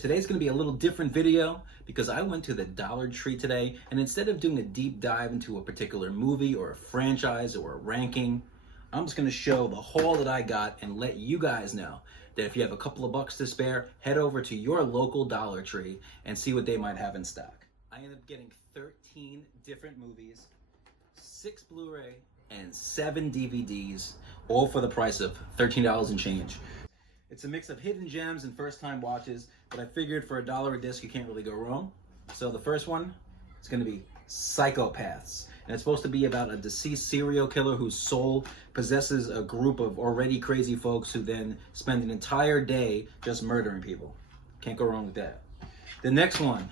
Today's going to be a little different video because I went to the Dollar Tree today, and instead of doing a deep dive into a particular movie or a franchise or a ranking, I'm just going to show the haul that I got and let you guys know that if you have a couple of bucks to spare, head over to your local Dollar Tree and see what they might have in stock. I ended up getting 13 different movies, 6 Blu-ray, and 7 DVDs, all for the price of $13 and change. It's a mix of hidden gems and first-time watches, but I figured for $1 a disc, you can't really go wrong. So the first one is going to be Psychopaths, and it's supposed to be about a deceased serial killer whose soul possesses a group of already crazy folks who then spend an entire day just murdering people. Can't go wrong with that. The next one,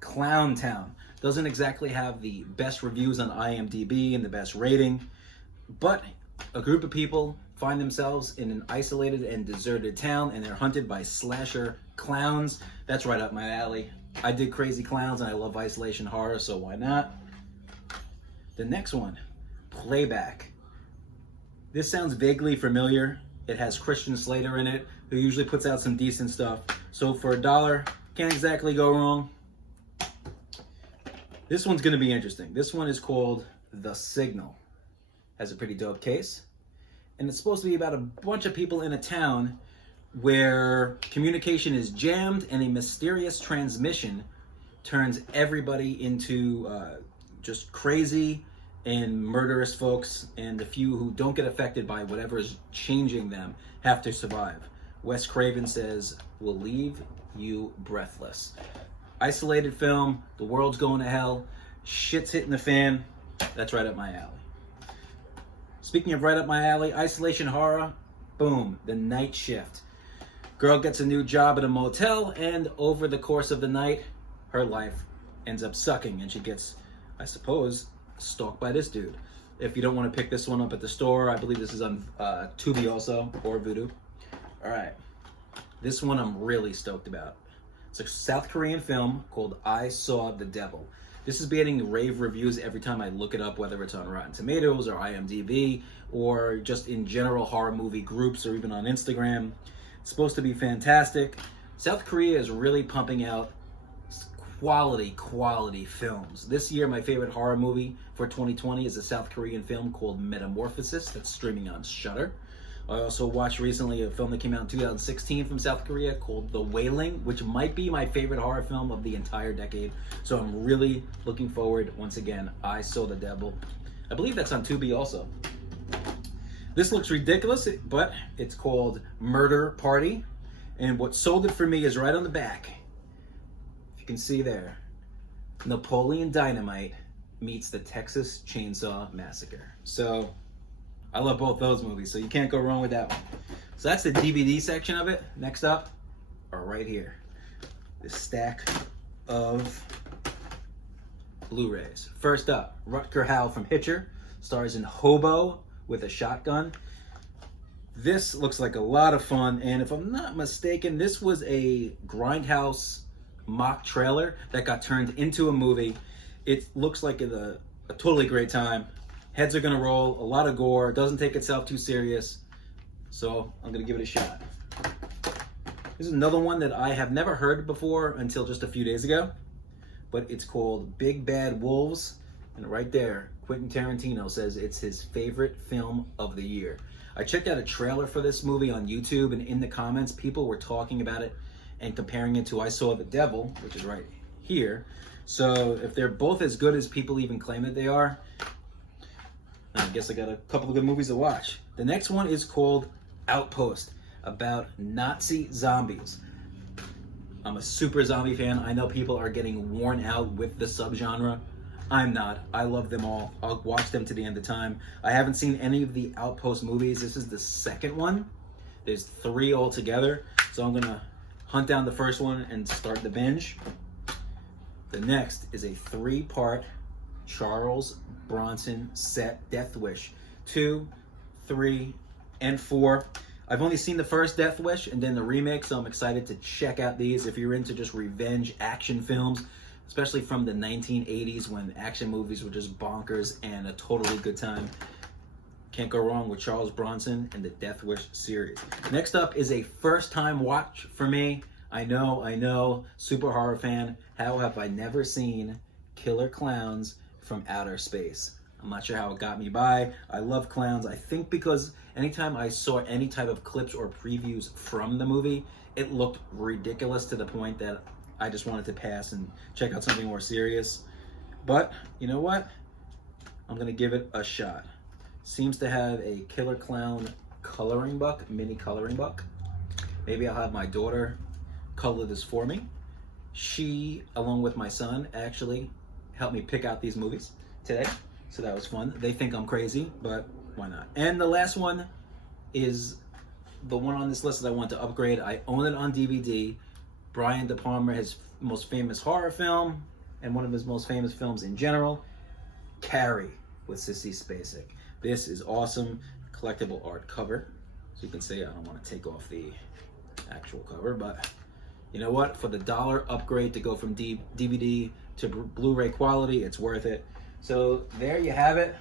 Clown Town. Doesn't exactly have the best reviews on IMDb and the best rating, but a group of people find themselves in an isolated and deserted town, and they're hunted by slasher clowns. That's right up my alley. I did crazy clowns and I love isolation horror, so why not? The next one, Playback. This sounds vaguely familiar. It has Christian Slater in it, who usually puts out some decent stuff. So for $1, can't exactly go wrong. This one's gonna be interesting. This one is called The Signal. Has a pretty dope case. And it's supposed to be about a bunch of people in a town where communication is jammed and a mysterious transmission turns everybody into just crazy and murderous folks, and the few who don't get affected by whatever is changing them have to survive. Wes Craven says, "Will leave you breathless." Isolated film, the world's going to hell, shit's hitting the fan. That's right up my alley. Speaking of right up my alley, isolation horror, boom, The Night Shift. Girl gets a new job at a motel, and over the course of the night, her life ends up sucking, and she gets, I suppose, stalked by this dude. If you don't want to pick this one up at the store, I believe this is on Tubi also, or Vudu. All right, this one I'm really stoked about. It's a South Korean film called I Saw the Devil. This is getting rave reviews every time I look it up, whether it's on Rotten Tomatoes or IMDb or just in general horror movie groups or even on Instagram. It's supposed to be fantastic. South Korea is really pumping out quality films. This year, my favorite horror movie for 2020 is a South Korean film called Metamorphosis that's streaming on Shudder. I also watched recently a film that came out in 2016 from South Korea called The Wailing, which might be my favorite horror film of the entire decade. So I'm really looking forward, once again, I Saw the Devil. I believe that's on Tubi also. This looks ridiculous, but it's called Murder Party. And what sold it for me is right on the back. If you can see there, Napoleon Dynamite meets the Texas Chainsaw Massacre. So I love both those movies, so you can't go wrong with that one. So that's the DVD section of it. Next up are right here, this stack of Blu-rays. First up, Rutger Hauer from Hitcher stars in Hobo with a Shotgun. This looks like a lot of fun, and if I'm not mistaken, this was a Grindhouse mock trailer that got turned into a movie. It looks like a totally great time. Heads are gonna roll, a lot of gore, doesn't take itself too serious, so I'm gonna give it a shot. This is another one that I have never heard before until just a few days ago, but it's called Big Bad Wolves, and right there, Quentin Tarantino says it's his favorite film of the year. I checked out a trailer for this movie on YouTube, and in the comments, people were talking about it and comparing it to I Saw the Devil, which is right here. So if they're both as good as people even claim that they are, I guess I got a couple of good movies to watch. The next one is called Outpost, about Nazi zombies. I'm a super zombie fan. I know people are getting worn out with the subgenre. I'm not. I love them all. I'll watch them to the end of time. I haven't seen any of the Outpost movies. This is the second one. There's 3 altogether. So I'm going to hunt down the first one and start the binge. The next is a 3-part Charles Bronson set Death Wish 2, 3, and 4. I've only seen the first Death Wish and then the remake, so I'm excited to check out these. If you're into just revenge action films, especially from the 1980s when action movies were just bonkers and a totally good time, can't go wrong with Charles Bronson and the Death Wish series. Next up is a first time watch for me. I know, super horror fan. How have I never seen Killer Clowns from Outer Space? I'm not sure how it got me by. I love clowns. I think because anytime I saw any type of clips or previews from the movie, it looked ridiculous to the point that I just wanted to pass and check out something more serious. But you know what? I'm gonna give it a shot. Seems to have a Killer Clown coloring book, mini coloring book. Maybe I'll have my daughter color this for me. She, along with my son, actually helped me pick out these movies today. So that was fun. They think I'm crazy, but why not? And the last one is the one on this list that I want to upgrade. I own it on DVD. Brian De Palma, his most famous horror film, and one of his most famous films in general, Carrie with Sissy Spacek. This is awesome. Collectible art cover. So you can see, I don't want to take off the actual cover, but you know what? For the $1 upgrade to go from DVD to Blu-ray quality, it's worth it. So there you have it.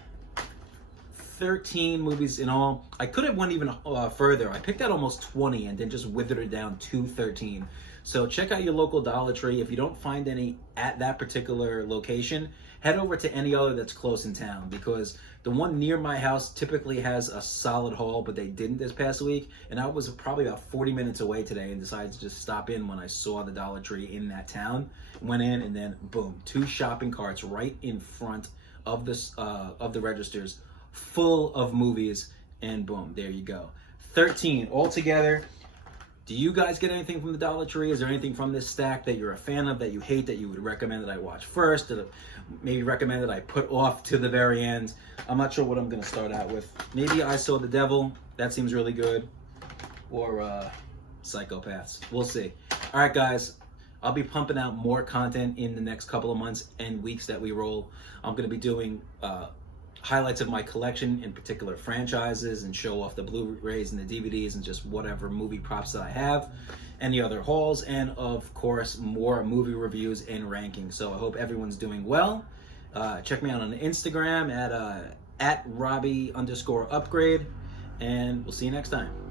13 movies in all. I could have went even further. I picked out almost 20 and then just withered it down to 13. So check out your local Dollar Tree. If you don't find any at that particular location, head over to any other that's close in town, because the one near my house typically has a solid haul, but they didn't this past week. And I was probably about 40 minutes away today and decided to just stop in when I saw the Dollar Tree in that town. Went in and then boom, 2 shopping carts right in front of this of the registers, full of movies, and boom, there you go. 13 altogether. Do you guys get anything from the Dollar Tree? Is there anything from this stack that you're a fan of, that you hate, that you would recommend that I watch first, that maybe recommend that I put off to the very end? I'm not sure what I'm going to start out with. Maybe I Saw the Devil. That seems really good. Or Psychopaths. We'll see. All right, guys. I'll be pumping out more content in the next couple of months and weeks that we roll. I'm going to be doing highlights of my collection, in particular franchises, and show off the Blu-rays and the DVDs and just whatever movie props that I have, any other hauls, and of course more movie reviews and rankings. So I hope everyone's doing well. Check me out on Instagram at Robbie_upgrade, and we'll see you next time.